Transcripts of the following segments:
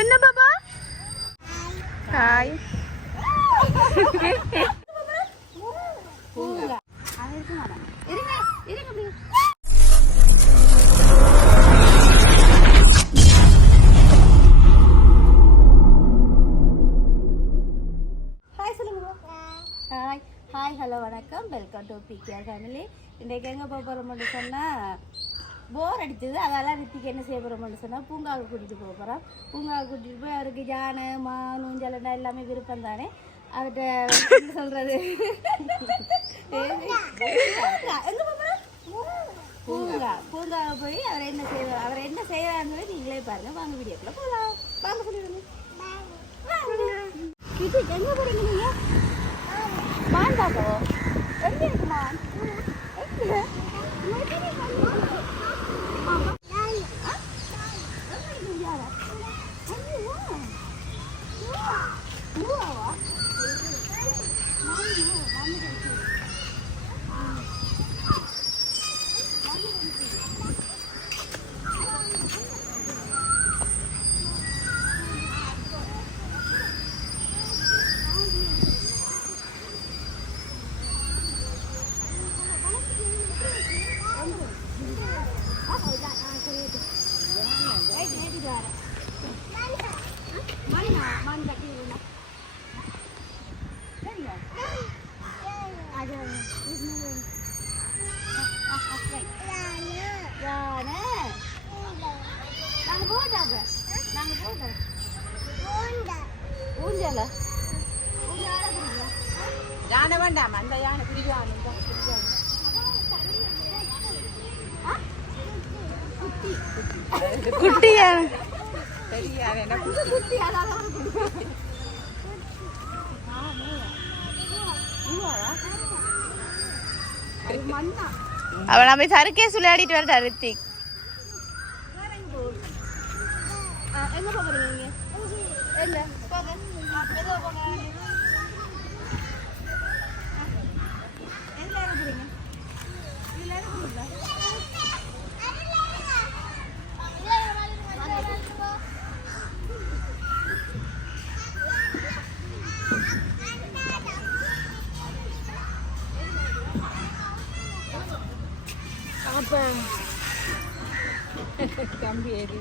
என்ன பாப்பா? Hi. Hi hello வணக்கம், வெல்கம் டு பிகேஆர் ஃபேமிலி. இன்றைக்கு எங்கே போக போகிறோம்னு சொன்னால் போர் அடித்தது. அதெல்லாம் ரித்திக்கு என்ன செய்ய போகிறோம்னு சொன்னால் பூங்காவுக்கு கூட்டிகிட்டு போக போகிறோம். பூங்காவுக்கு கூட்டிகிட்டு போய் அவருக்கு யானை மான் ஊஞ்சலண்டா எல்லாமே விருப்பம் தானே. அவர்கிட்ட என்ன சொல்கிறது, எங்கே போகிறோம்? பூங்காவை போய் அவர் என்ன செய்யறாருன்னு நீங்களே பாருங்கள். வாங்க வீடியோக்குள்ள போகலாம். வாங்க சொல்லிடுங்க. இது எங்கே போகிறீங்க நீங்கள்? மான் பாப்போ எங்க இருக்கு மான்? யானை வேண்டாம், அந்த யானை பிடிக்காது. குட்டி யானை அவன் நம்ம சறுக்கே விளையாடிட்டு வரட்டா ரித்திக். எங்க போறீங்க? எங்க போங்க? கம்பி ஏறி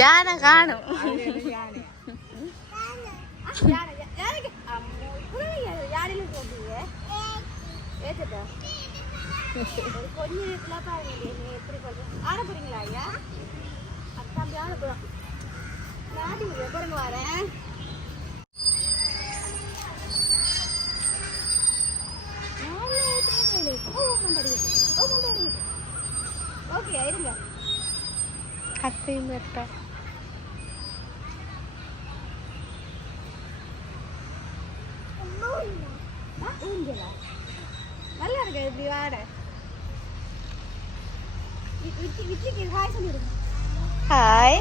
யானை காணும். ஆட போறீங்களா ஐயா? தம்பி ஆட போறோம். பாருங்க வரேன். ஓகே இருங்க. நல்லா இருக்கு இப்படி வாட. விட்லிக்கு ஹாய் சொல்லிடுங்க. ஹாய்.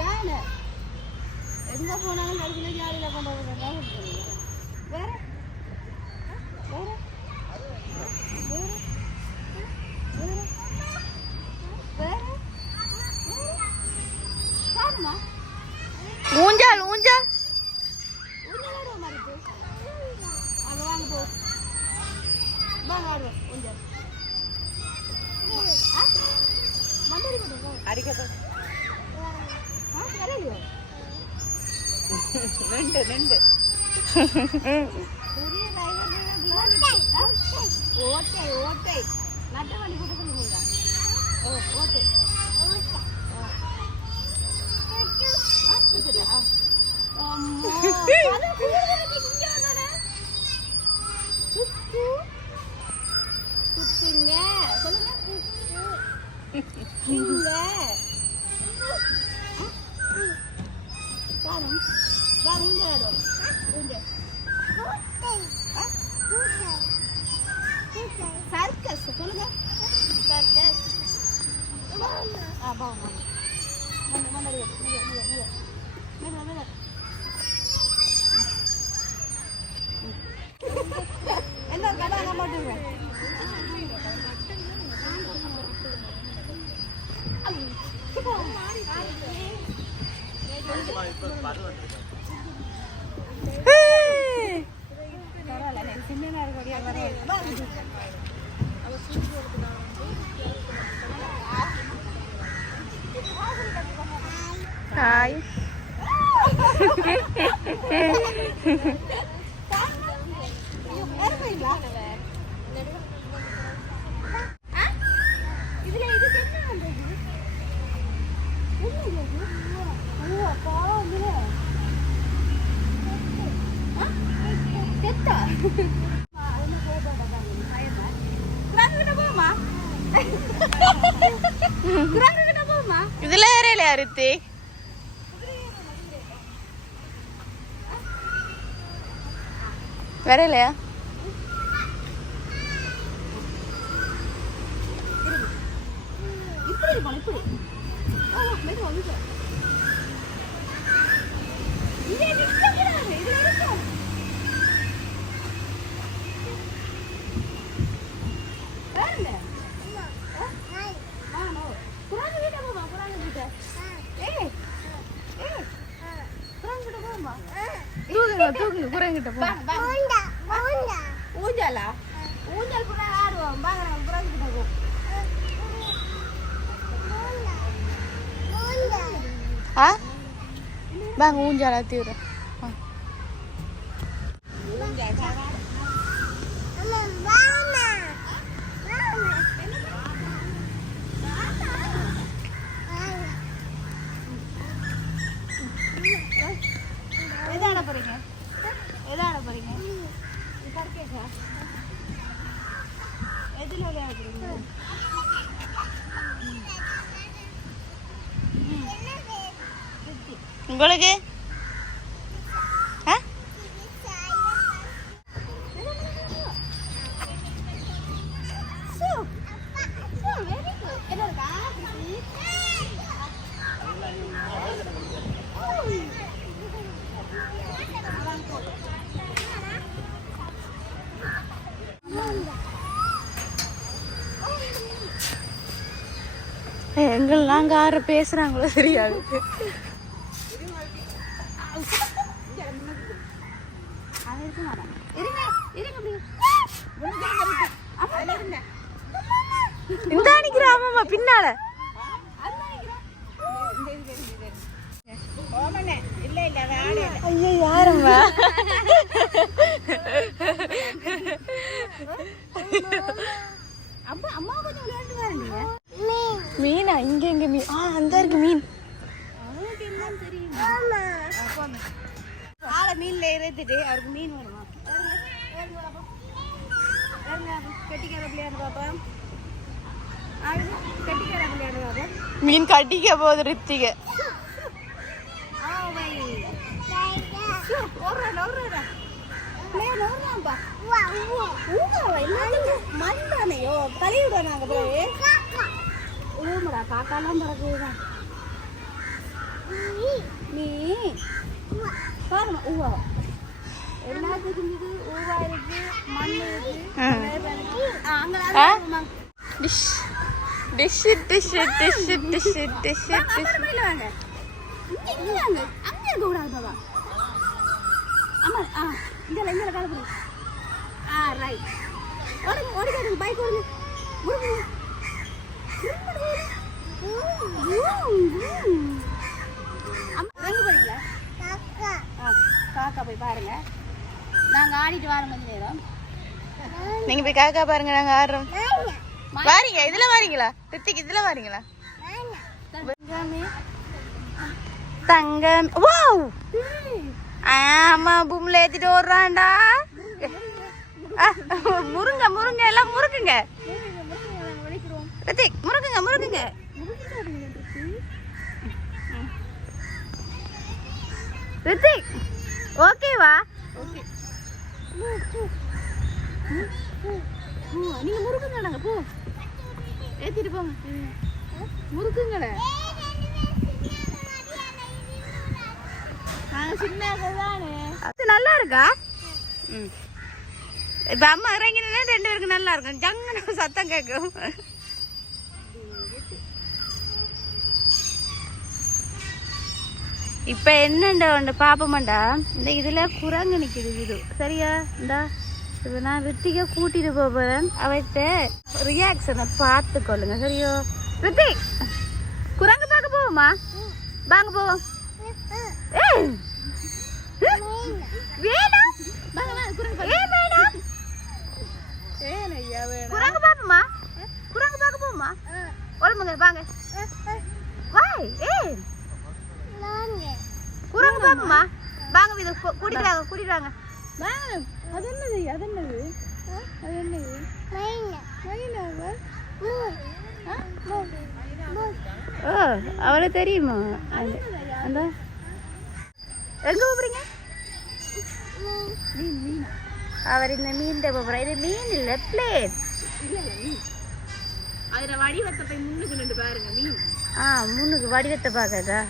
யானை எங்க போனாலும் கருவில ஜாலியில கொண்டு வேற வேற ஊஞ்சல் ஊஞ்சல் வாங்க போ வாங்க ஆடுவோம் ஊஞ்சல். அடிக்கதோ ஓட்டை ஓட்டை நட்ட வண்டி கூட சொல்லுங்க. ஓட்டை குத்துங்க சொல்லுங்க. சர்க்கஸ் சொல்லுங்க. Circus hi. இதுல ஏறலையா ரித்தி? வரலையா? தூக்குங்க குரங்கிட்ட போ. ஊஞ்சலா? ஊஞ்சல் கூட ஆடுவோம். வாங்க நம்ம குரங்கிட்ட போ. ஆ வாங்க ஊஞ்சால தீவிர. எதாட போறீங்க? எதாட போறீங்க? படுக்கேக்கா? எதுல விளையாட போறீங்க? உங்களுக்கு எங்கெல்லாம் யார பேசுறாங்களோ தெரியாது. இந்த நிக்கிறாம பின்னால ஐயோ யாரம்மா? மீனா? இங்க எங்க மீன்? அந்த இருக்கு மீன். மீன்ல இறந்துட்டு அவருக்கு மீன் வேணுமா? கட்டிக்கார பிள்ளையாடு பாப்பா. கட்டிக்கார பிள்ளையாடு பாப்பா. மீன் கட்டிக்க போகுது ரித்திக. மண்தானையோ தலையுடா நாங்க போய் ஊமடா காக்காலாம் பறக்குதுதான். நீ பாருங்க ஊவா எல்லாத்துக்கும் இது ஊவா இருக்கு, மண் இருக்கு. அங்கெல்லாம் dish dish dish dish dish dish வாங்க. இங்க வாங்க. அங்க இருக்க கூடாது பாபா. ஆமா இங்க கால போடு. ரைட். ஓடுங்க பைக் ஓடுங்க. முருங்க. எங்க போறீங்க? காக்கா போய் பாருங்க. நாங்க ஆடிட்டு வரோம் கொஞ்ச நேரம். நீங்க போய் காக்கா பாருங்க, நாங்க ஆடுறோம். வாரீங்க? இதுல வாரீங்களா ரித்திக்? இதுல வாரீங்களா? தங்கம். வாவ் ஆமா பூமில ஏத்திட்டு ஓடுறான்டா. முருங்க எல்லாம் முறுக்குங்க ரித்திக், முறுக்குங்க. ரித்திக் ஓகேவா? ஓகே. நீங்க முறுக்குங்க போ. ஏத்திட்டு போங்க. முறுக்குங்களே நல்லா இருக்கா? இப்ப அம்மா இறங்கினா 2 பேருக்கு நல்லா இருக்கும். ஜங்கன சத்தம் கேட்கும். இப்போ என்னண்டா ஒன்று பாப்பமாண்டா இந்த இதில் குரங்கு நிற்கிது இது சரியா இந்தா இப்போ நான் ரித்திகை கூட்டிட்டு போகிறேன் அவர்கிட்ட ரியாக்ஷனை பார்த்துக்கொள்ளுங்க சரியோ ரித்திக் குரங்கு பார்க்க போவோமா வாங்க போவோம் வேணாம் குரங்கு பாப்போமா குரங்கு பார்க்க போவோமா ஒழுங்குங்க வாங்க வாய் குரங்கு பாப்போமா வாங்க இது கூட்டிட்டு வாங்க அது என்னது அது என்னது அது என்னது ஓ அவளை தெரியுமா அந்த எங்க போறீங்க அவர் இந்த மீன் போறா இது மீன் இல்ல பிளேட் அதுல வடிவத்தை போய் முன்னுக்கு நின்று பாருங்க மீன் முன்னுக்கு வடிவத்தை பாக்காதா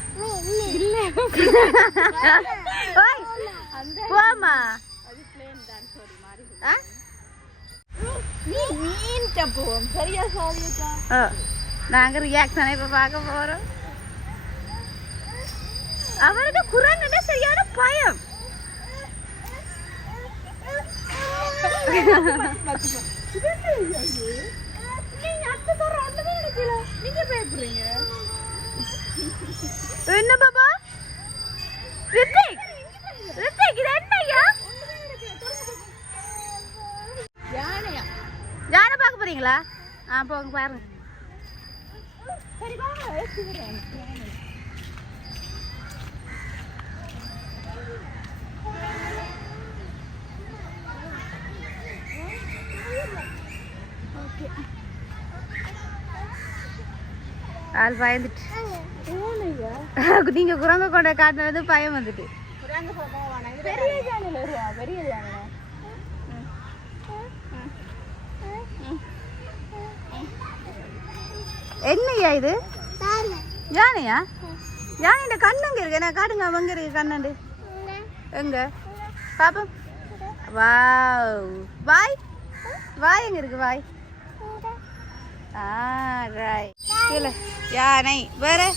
இல்ல போமா அது பிளேன் தான் சாரி மாறி மீன் போவோம் சரியா சாரியா நாங்க ரியாக்ஷனை இப்ப பார்க்க போறோம் அவருக்கு குரங்குன்னா சரியான பயம் என்ன பாபா ரித்திக் ரித்திக் இது என்னையா யானையா யானை பார்க்க போறீங்களா போங்க பாருங்க சரி வாங்க ஆள் பயந்துட்டு நீங்க குரங்க கொண்ட காட்டினது பயம் வந்துட்டு என்னையா இது யானையா யானை இந்த கண்ணுங்க இருக்கு என்ன காட்டுங்க அவங்க இருக்கு கண்ணண்டு எங்க பாப்போம் வாய் வாய் எங்க இருக்கு வாய் யானை வேற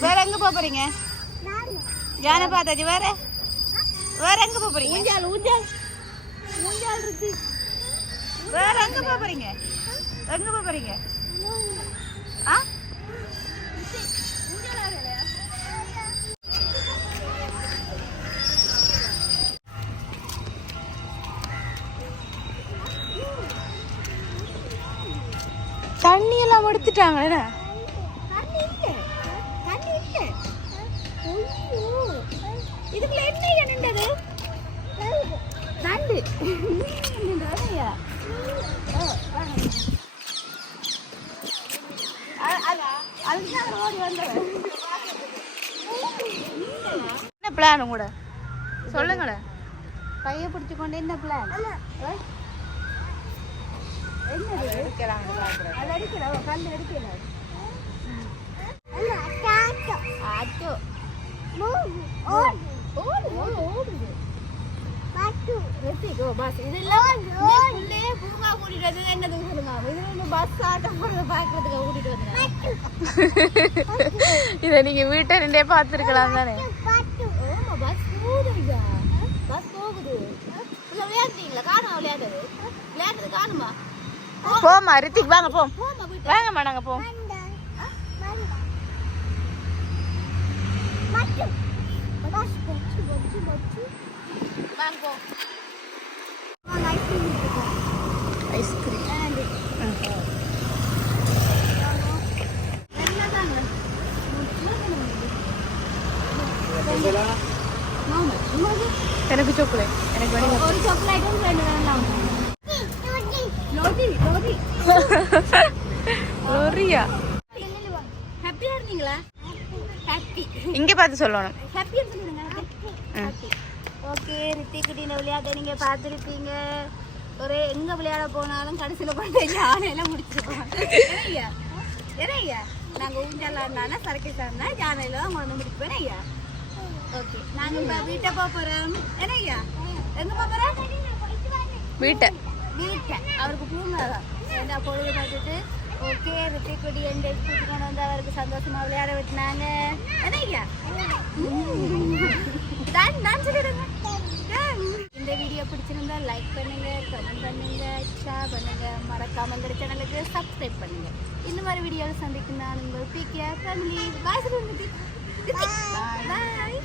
வேற எங்க போறீங்க யானை பார்த்தாச்சு வேற வேற எங்க போறீங்க வேற எங்க போறீங்க எங்க போறீங்க தண்ணி எல்லாம் எடுத்துட்டாங்களே இதுக்குள்ள என்ன நின்றது நண்டு என்ன பிளான் கூட சொல்லுங்களேன் கையை பிடிச்சு கொண்டு என்ன பிளான் இத நீங்க வீட்டை ரெண்டே பாத்துருக்கலாம் தானே போமா ரித்திக் வாங்க போ வாங்கம்மா நாங்க போ ஐஸ்கிரீம் எனக்கு சாக்லேட் எனக்கு ஒரு சாக்லேட்டும் ரெண்டு வேணாம் லோரியா ஹாப்பியா இருந்தீங்களா ஹாப்பி இங்க பார்த்து சொல்லணும் ஹாப்பியா இருந்தீங்க ஓகே ரித்திக் இந்த விளையாட்டை நீங்க பார்த்துருப்பீங்க ஒரே எங்க விளையாட போனாலும் கடைசியில கொண்டு யானையெல்லாம் முடிச்சிருக்கோம் ஏனையா நாங்க ஊஞ்சலாடினா சரக்கு சார்னா யானையில தான் கொண்டு முடிப்போம் ஐயா ஓகே நாங்க இப்ப வீட்டை போறோம் ஏனையா எங்க போறோம் வீட்டை அவருக்கு பூங்காதான் பொழுது பார்த்துட்டு ஓகே ரித்திக் குடி எங்க கூட்டிட்டு கொண்டு வந்து அவருக்கு சந்தோஷமா விளையாட விட்டுனாங்க என்னையா நான் சொல்லிடுங்க இந்த வீடியோ பிடிச்சிருந்தா லைக் பண்ணுங்க கமெண்ட் பண்ணுங்க ஷேர் பண்ணுங்க மறக்காம எங்க சேனலுக்கு சப்ஸ்கிரைப் பண்ணுங்க இந்த மாதிரி வீடியோவில் சந்திக்கும் நான் உங்கள் பிகே ஃபேமிலி பாய் சொல்லுங்க பாய்